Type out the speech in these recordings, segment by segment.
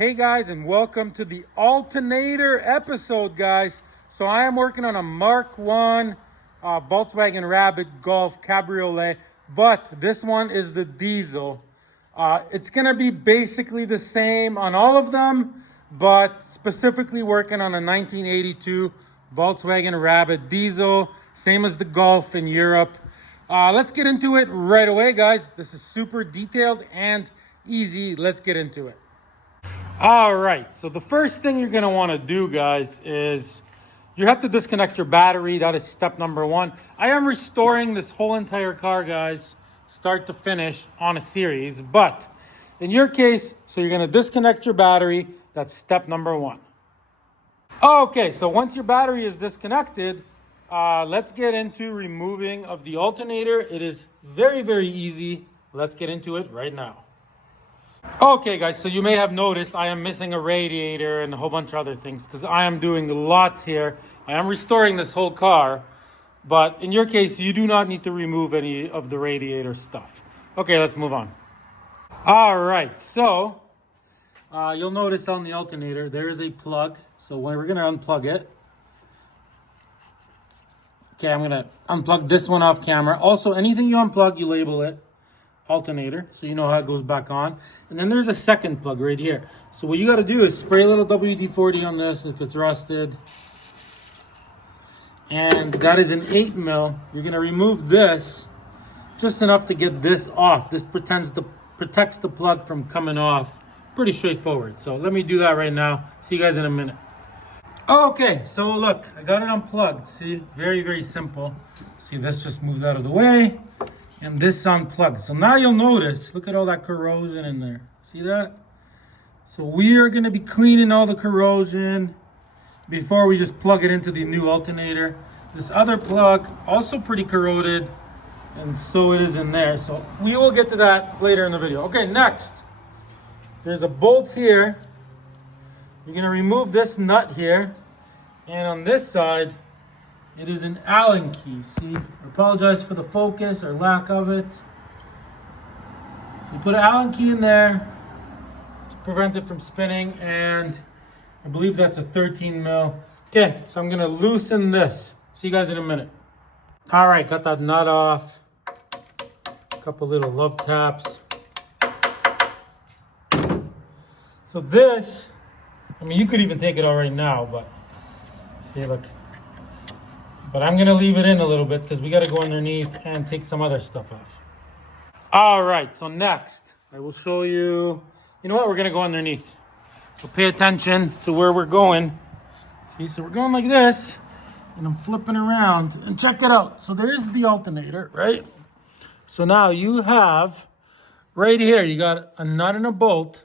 Hey guys, and welcome to the alternator episode, guys. So I am working on a Mk1 Volkswagen Rabbit Golf Cabriolet, but this one is the diesel. It's gonna be basically the same on all of them, but specifically working on a 1982 Volkswagen Rabbit diesel, same as the Golf in Europe. Let's get into it right away, guys. This is super detailed and easy. Let's get into it. All right, so the first thing you're gonna wanna do, guys, is you have to disconnect your battery. That is step number one. I am restoring this whole entire car, guys, start to finish on a series, but in your case, so you're gonna disconnect your battery. That's step number one. Okay, so once your battery is disconnected, let's get into removing of the alternator. It is very, very easy. Let's get into it right now. Okay, guys, so you may have noticed I am missing a radiator and a whole bunch of other things because I am doing lots here. I am restoring this whole car, but in your case, you do not need to remove any of the radiator stuff. Okay, let's move on. All right, so you'll notice on the alternator, there is a plug. So we're gonna unplug it. Okay, I'm gonna unplug this one off camera. Also, anything you unplug, you label it alternator, so you know how it goes back on. And then there's a second plug right here. So what you got to do is spray a little WD-40 on this if it's rusted. And that is an 8mm. You're going to remove this just enough to get this off. This protects the plug from coming off. Pretty straightforward. So let me do that right now. See you guys in a minute. Okay, so look, I got it unplugged. See, very, very simple. See, this just moved out of the way. And this unplugged. So now you'll notice, look at all that corrosion in there. See that? So we are going to be cleaning all the corrosion before we just plug it into the new alternator. This other plug, also pretty corroded, and so it is in there. So we will get to that later in the video. Okay, next. There's a bolt here. You're going to remove this nut here. And on this side, it is an Allen key. See, I apologize for the focus or lack of it. So you put an Allen key in there to prevent it from spinning, and I believe that's a 13mm. Okay, so I'm gonna loosen this. See you guys in a minute. All right, got that nut off. A couple little love taps. So this, I mean, you could even take it out right now, but see, look. But I'm gonna leave it in a little bit because we gotta go underneath and take some other stuff off. All right, so next, I will show you, you know what, we're gonna go underneath. So pay attention to where we're going. See, so we're going like this, and I'm flipping around, and check it out. So there is the alternator, right? So now you have, right here, you got a nut and a bolt.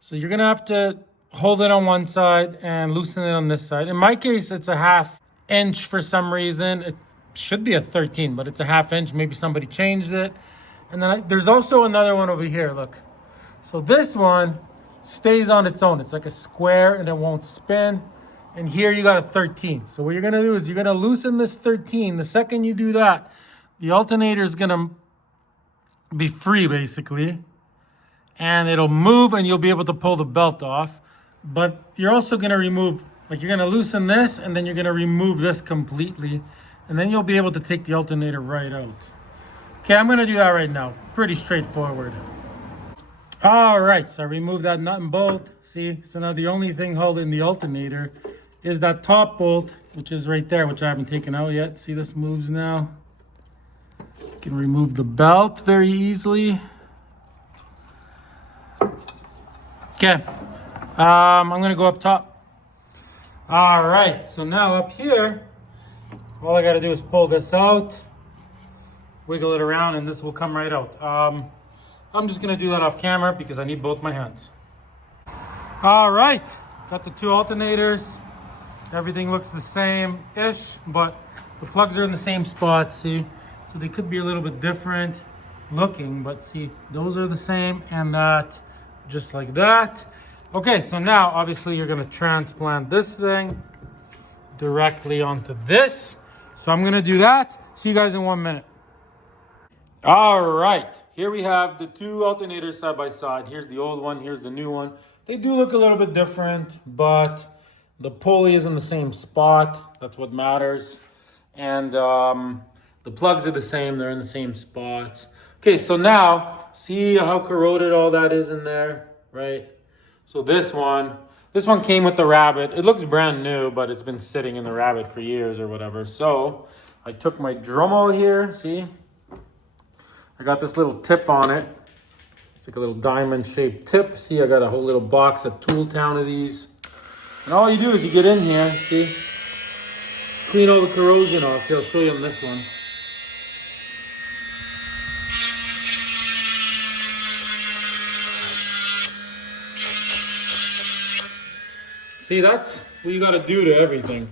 So you're gonna have to hold it on one side and loosen it on this side. In my case, it's a 1/2 inch for some reason. It should be a 13, but it's a 1/2 inch. Maybe somebody changed it. And then there's also another one over here, look. So this one stays on its own. It's like a square and it won't spin. And here you got a 13. So what you're gonna do is you're gonna loosen this 13. The second you do that, the alternator is gonna be free basically. And it'll move and you'll be able to pull the belt off. But you're also gonna remove, like, you're gonna loosen this and then you're gonna remove this completely, and then you'll be able to take the alternator right out. Okay, I'm gonna do that right now. Pretty straightforward. All right, so I removed that nut and bolt. See, so now the only thing holding the alternator is that top bolt, which is right there, which I haven't taken out yet. See, this moves now. You can remove the belt very easily. Okay, I'm gonna go up top. All right, so now up here, all I gotta do is pull this out, wiggle it around, and this will come right out. I'm just gonna do that off camera because I need both my hands. All right, got the two alternators. Everything looks the same-ish, but the plugs are in the same spot, see? So they could be a little bit different looking, but see, those are the same, and that, just like that. Okay, so now obviously you're gonna transplant this thing directly onto this. So I'm gonna do that. See you guys in 1 minute. All right, here we have the two alternators side by side. Here's the old one, here's the new one. They do look a little bit different, but the pulley is in the same spot. That's what matters. And the plugs are the same. They're in the same spots. Okay, so now, see how corroded all that is in there, right? So this one came with the Rabbit. It looks brand new, but it's been sitting in the Rabbit for years or whatever. So I took my Dremel here, see? I got this little tip on it. It's like a little diamond shaped tip. See, I got a whole little box at Tool Town of these. And all you do is you get in here, see? Clean all the corrosion off. See, I'll show you on this one. See, that's what you gotta do to everything.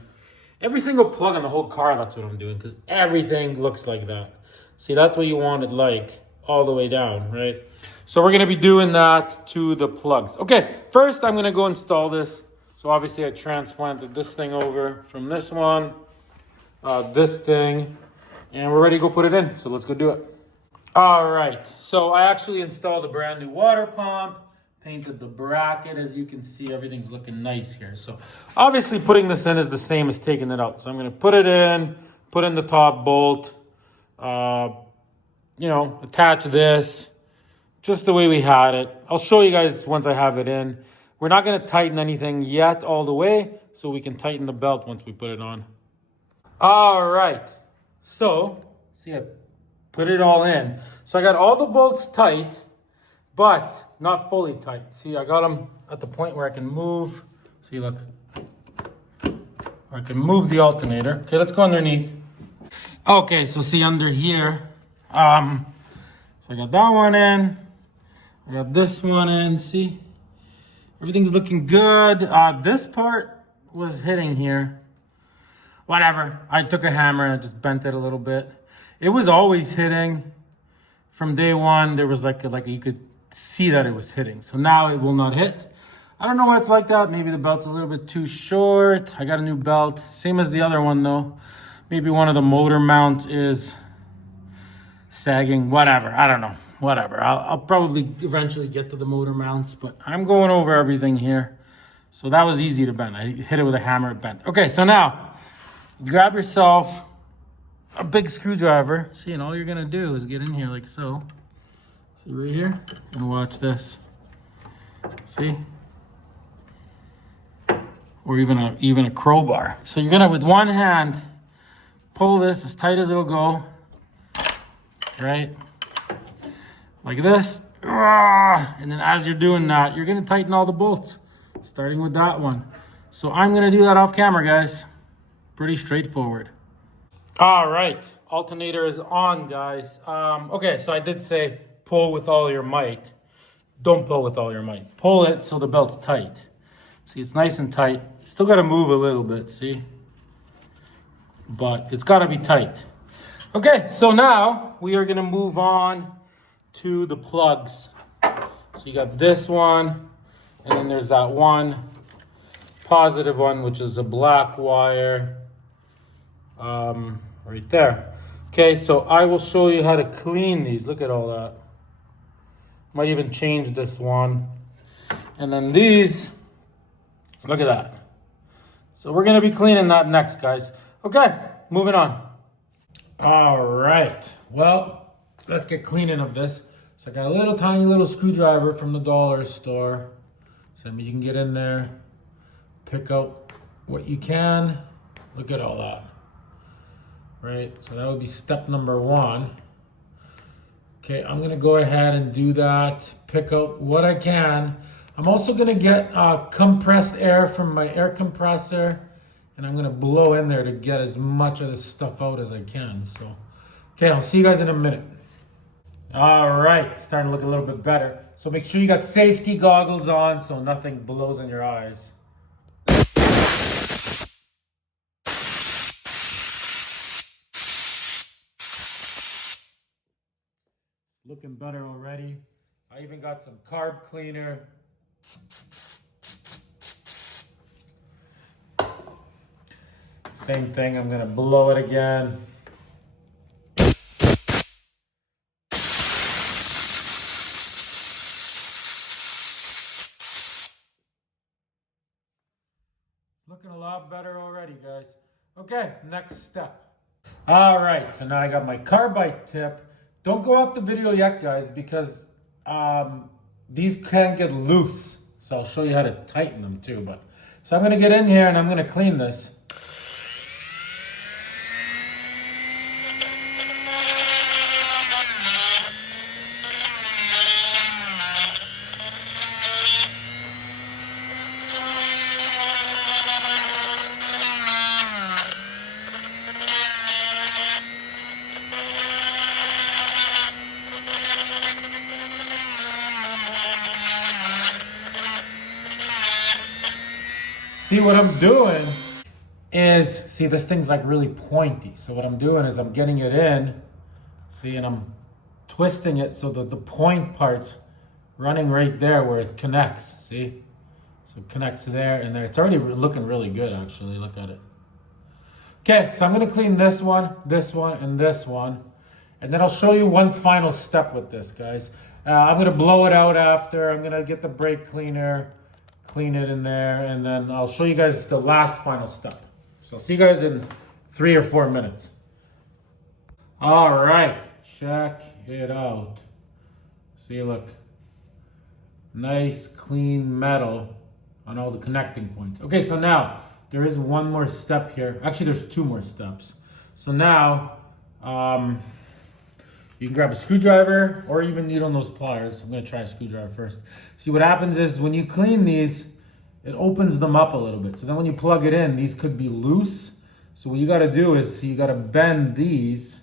Every single plug in the whole car, that's what I'm doing, because everything looks like that. See, that's what you want it like, all the way down, right? So we're gonna be doing that to the plugs. Okay, first I'm gonna go install this. So obviously I transplanted this thing over from this one, this thing, and we're ready to go put it in. So let's go do it. All right, so I actually installed a brand new water pump, painted the bracket. As you can see, everything's looking nice here. So obviously putting this in is the same as taking it out. So I'm gonna put it in, put in the top bolt, attach this, just the way we had it. I'll show you guys once I have it in. We're not gonna tighten anything yet all the way, so we can tighten the belt once we put it on. All right, so see, I put it all in. So I got all the bolts tight, but not fully tight. See, I got them at the point where I can move. See, look, where I can move the alternator. Okay, let's go underneath. Okay, so see under here, so I got that one in. I got this one in, see? Everything's looking good. This part was hitting here. Whatever, I took a hammer and I just bent it a little bit. It was always hitting. From day one, there was like you could see that it was hitting. So now it will not hit. I don't know why it's like that. Maybe the belt's a little bit too short. I got a new belt, same as the other one though. Maybe one of the motor mounts is sagging, whatever, I don't know, whatever. I'll probably eventually get to the motor mounts, but I'm going over everything here. So that was easy to bend. I hit it with a hammer, it bent. Okay, so now grab yourself a big screwdriver. See, and all you're gonna do is get in here like so. See right here? And watch this. See? Or even a crowbar. So you're gonna, with one hand, pull this as tight as it'll go. Right? Like this. And then as you're doing that, you're gonna tighten all the bolts, starting with that one. So I'm gonna do that off camera, guys. Pretty straightforward. All right, alternator is on, guys. Okay, so I did say pull with all your might. Don't pull with all your might. Pull it so the belt's tight. See, it's nice and tight. Still gotta move a little bit, see? But it's gotta be tight. Okay, so now we are gonna move on to the plugs. So you got this one, and then there's that one positive one, which is a black wire. Right there. Okay, so I will show you how to clean these. Look at all that. Might even change this one. And then these, look at that. So we're gonna be cleaning that next, guys. Okay, moving on. All right, well, let's get cleaning of this. So I got a little tiny little screwdriver from the dollar store. So you can get in there, pick out what you can. Look at all that. Right, so that would be step number one. Okay, I'm gonna go ahead and do that, pick out what I can. I'm also gonna get compressed air from my air compressor, and I'm gonna blow in there to get as much of this stuff out as I can. So, okay, I'll see you guys in a minute. All right, it's starting to look a little bit better. So make sure you got safety goggles on so nothing blows in your eyes. Looking better already. I even got some carb cleaner. Same thing, I'm gonna blow it again. looking a lot better already, guys. Okay, next step. All right, so now I got my carbide tip. Don't go off the video yet, guys, because these can get loose. So I'll show you how to tighten them too. So I'm gonna get in here and I'm gonna clean this. See, what I'm doing is, see, this thing's like really pointy. So what I'm doing is I'm getting it in, see, and I'm twisting it so that the point part's running right there where it connects, see? So it connects there and there. It's already looking really good, actually. Look at it. Okay, so I'm gonna clean this one, and this one. And then I'll show you one final step with this, guys. I'm gonna blow it out after. I'm gonna get the brake cleaner, clean it in there, and then I'll show you guys the last final step. So I'll see you guys in 3 or 4 minutes. All right, check it out. See, look, nice clean metal on all the connecting points. Okay, so now there is one more step here. Actually, there's 2 more steps. So now, you can grab a screwdriver or even needle nose pliers. I'm gonna try a screwdriver first. See, what happens is when you clean these, it opens them up a little bit. So then when you plug it in, these could be loose. So what you gotta do is, you gotta bend these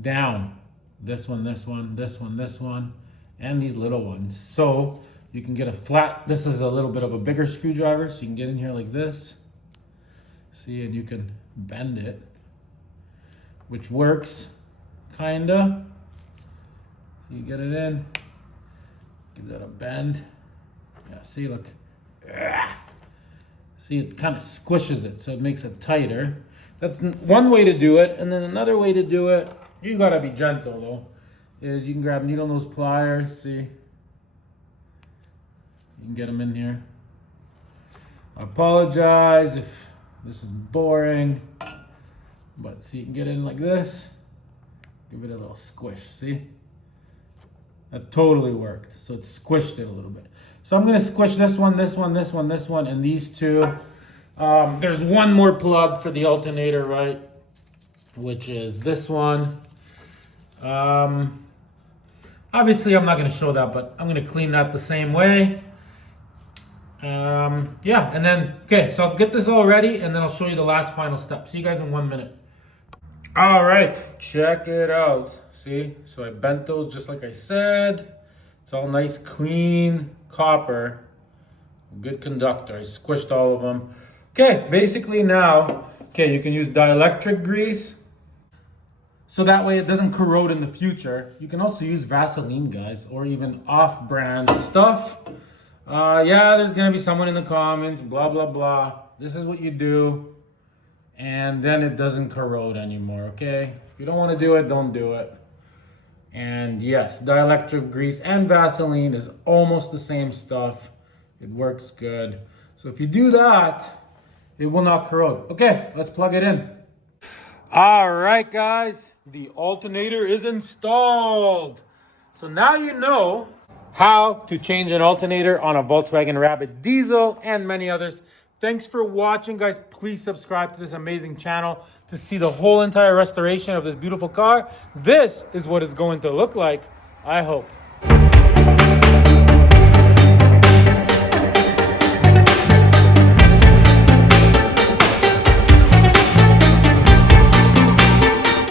down. This one, and these little ones. So you can get a flat, this is a little bit of a bigger screwdriver, so you can get in here like this. See, and you can bend it, which works. Kinda. So you get it in, give that a bend. Yeah, see, look. See, it kind of squishes it, so it makes it tighter. That's one way to do it. And then another way to do it, you gotta be gentle though, is you can grab needle nose pliers, see? You can get them in here. I apologize if this is boring, but see, you can get in like this. Give it a little squish, see? That totally worked. So it squished it a little bit. So I'm gonna squish this one, and these 2. There's one more plug for the alternator, right? Which is this one. Obviously I'm not gonna show that, but I'm gonna clean that the same way. Yeah, and then, okay, so I'll get this all ready and then I'll show you the last final step. See you guys in 1 minute. All right, check it out. See, so I bent those just like I said. It's all nice, clean copper, good conductor. I squished all of them. Okay, basically now, okay, you can use dielectric grease, so that way it doesn't corrode in the future. You can also use Vaseline, guys, or even off-brand stuff. Yeah, there's gonna be someone in the comments, blah, blah, blah. This is what you do. And then it doesn't corrode anymore, okay? If you don't want to do it, don't do it. And yes, dielectric grease and Vaseline is almost the same stuff. It works good. So if you do that, it will not corrode. Okay, let's plug it in. All right, guys, the alternator is installed. So now you know how to change an alternator on a Volkswagen Rabbit diesel and many others. Thanks for watching, guys. Please subscribe to this amazing channel to see the whole entire restoration of this beautiful car. This is what it's going to look like, I hope.